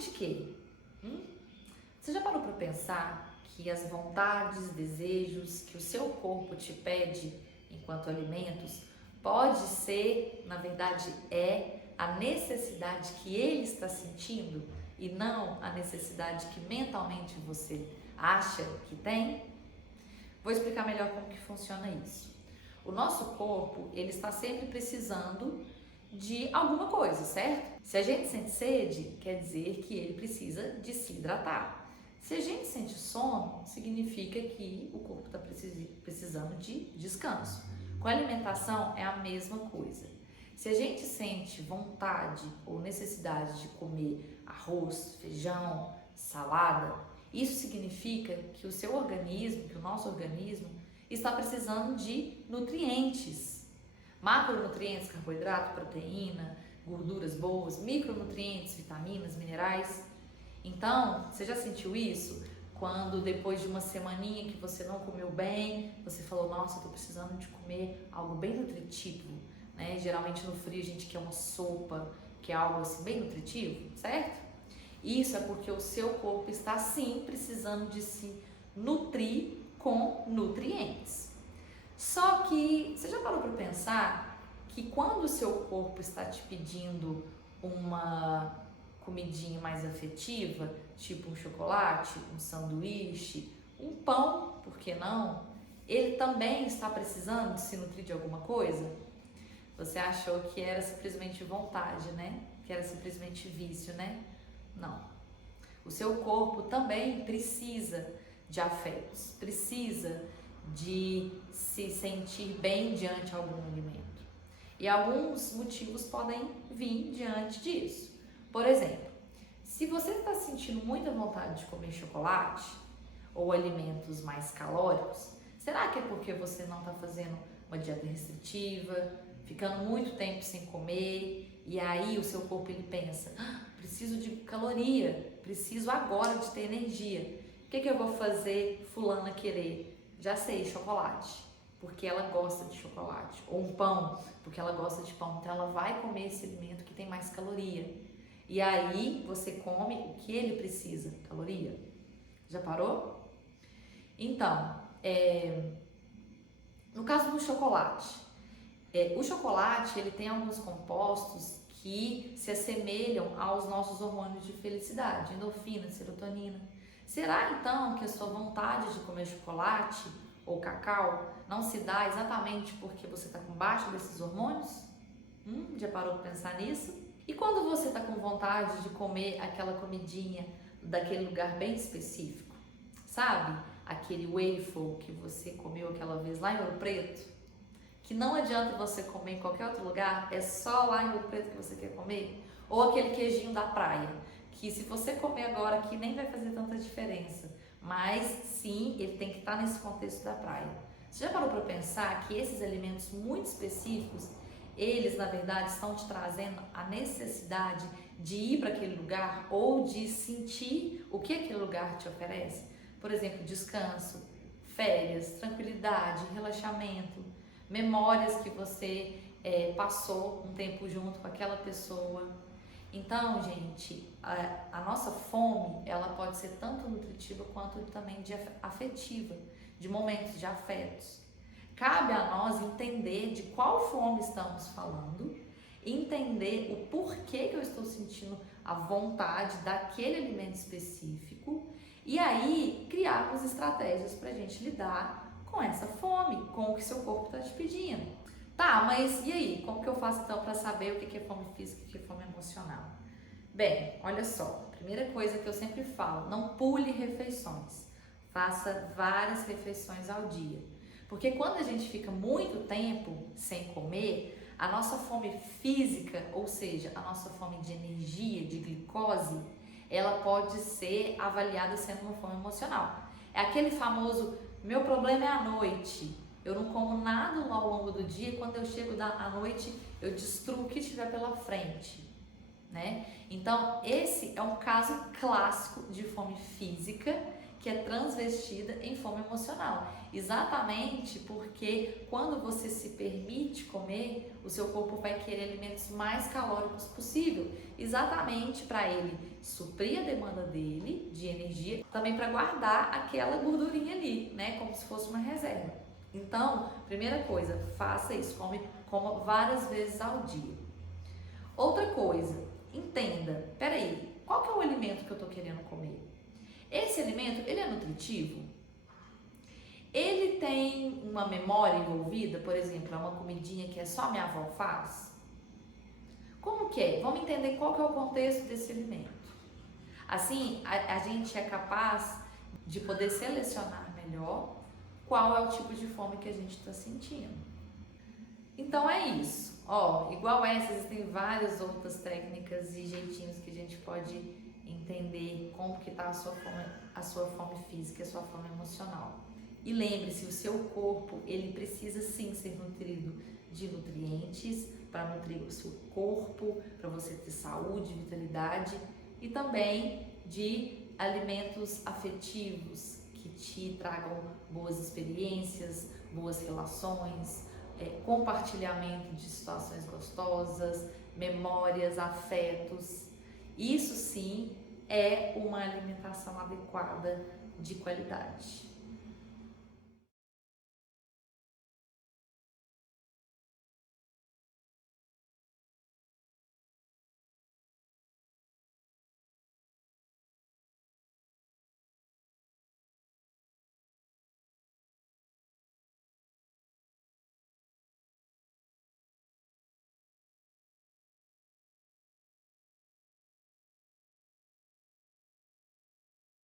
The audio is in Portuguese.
Simplesmente que, você já parou para pensar que as vontades, desejos que o seu corpo te pede enquanto alimentos pode ser, na verdade, a necessidade que ele está sentindo e não a necessidade que mentalmente você acha que tem? Vou explicar melhor como que funciona isso. O nosso corpo, ele está sempre precisando de alguma coisa, certo? Se a gente sente sede, quer dizer que ele precisa de se hidratar. Se a gente sente sono, significa que o corpo está precisando de descanso. Com a alimentação é a mesma coisa. Se a gente sente vontade ou necessidade de comer arroz, feijão, salada, isso significa que o seu organismo, que o nosso organismo, está precisando de nutrientes. Macronutrientes, carboidrato, proteína, gorduras boas, micronutrientes, vitaminas, minerais. Então, você já sentiu isso? Quando depois de uma semaninha que você não comeu bem, você falou, nossa, eu tô precisando de comer algo bem nutritivo, né? Geralmente no frio a gente quer uma sopa, que é algo assim bem nutritivo, certo? Isso é porque o seu corpo está sim precisando de se nutrir com nutrientes. Só que você já parou para pensar que quando o seu corpo está te pedindo uma comidinha mais afetiva, tipo um chocolate, um sanduíche, um pão, por que não? Ele também está precisando de se nutrir de alguma coisa? Você achou que era simplesmente vontade, né? Que era simplesmente vício, né? Não. O seu corpo também precisa de afetos, precisa de se sentir bem diante de algum alimento. E alguns motivos podem vir diante disso. Por exemplo, se você está sentindo muita vontade de comer chocolate ou alimentos mais calóricos, será que é porque você não está fazendo uma dieta restritiva, ficando muito tempo sem comer, e aí o seu corpo ele pensa, preciso de caloria, preciso agora de ter energia. O que eu vou fazer fulana querer? Já sei, chocolate, porque ela gosta de chocolate. Ou um pão, porque ela gosta de pão. Então ela vai comer esse alimento que tem mais caloria. E aí você come o que ele precisa, caloria. Já parou? Então, no caso do chocolate, o chocolate ele tem alguns compostos que se assemelham aos nossos hormônios de felicidade, endorfina, serotonina. Será então que a sua vontade de comer chocolate ou cacau não se dá exatamente porque você está com baixa desses hormônios? Já parou para pensar nisso? E quando você está com vontade de comer aquela comidinha daquele lugar bem específico, sabe? Aquele waffle que você comeu aquela vez lá em Ouro Preto, que não adianta você comer em qualquer outro lugar, é só lá em Ouro Preto que você quer comer? Ou aquele queijinho da praia, que se você comer agora aqui nem vai fazer tanta diferença, mas sim, ele tem que estar nesse contexto da praia. Você já parou para pensar que esses alimentos muito específicos, eles na verdade estão te trazendo a necessidade de ir para aquele lugar ou de sentir o que aquele lugar te oferece? Por exemplo, descanso, férias, tranquilidade, relaxamento, memórias que você passou um tempo junto com aquela pessoa. Então, gente, a nossa fome, ela pode ser tanto nutritiva quanto também de afetiva, de momentos de afetos. Cabe a nós entender de qual fome estamos falando, entender o porquê que eu estou sentindo a vontade daquele alimento específico e aí criarmos estratégias para a gente lidar com essa fome, com o que seu corpo está te pedindo. Tá, mas e aí? Como que eu faço então para saber o que é fome física e o que é fome emocional? Bem, olha só, primeira coisa que eu sempre falo, não pule refeições. Faça várias refeições ao dia. Porque quando a gente fica muito tempo sem comer, a nossa fome física, ou seja, a nossa fome de energia, de glicose, ela pode ser avaliada sendo uma fome emocional. É aquele famoso, meu problema é a noite. Eu não como nada ao longo do dia, quando eu chego à noite, eu destruo o que estiver pela frente, né? Então, esse é um caso clássico de fome física que é transvestida em fome emocional. Exatamente porque quando você se permite comer, o seu corpo vai querer alimentos mais calóricos possível, exatamente para ele suprir a demanda dele de energia, também para guardar aquela gordurinha ali, né, como se fosse uma reserva. Então, primeira coisa, faça isso, coma várias vezes ao dia. Outra coisa, entenda, peraí, qual que é o alimento que eu estou querendo comer? Esse alimento, ele é nutritivo? Ele tem uma memória envolvida, por exemplo, é uma comidinha que é só minha avó faz? Como que é? Vamos entender qual que é o contexto desse alimento. Assim, a gente é capaz de poder selecionar melhor qual é o tipo de fome que a gente está sentindo. Então é isso. Ó, igual essa, existem várias outras técnicas e jeitinhos que a gente pode entender como que está a sua fome física, a sua fome emocional. E lembre-se, o seu corpo, ele precisa sim ser nutrido de nutrientes para nutrir o seu corpo, para você ter saúde, vitalidade, e também de alimentos afetivos que te tragam boas experiências, boas relações, compartilhamento de situações gostosas, memórias, afetos. Isso sim é uma alimentação adequada de qualidade.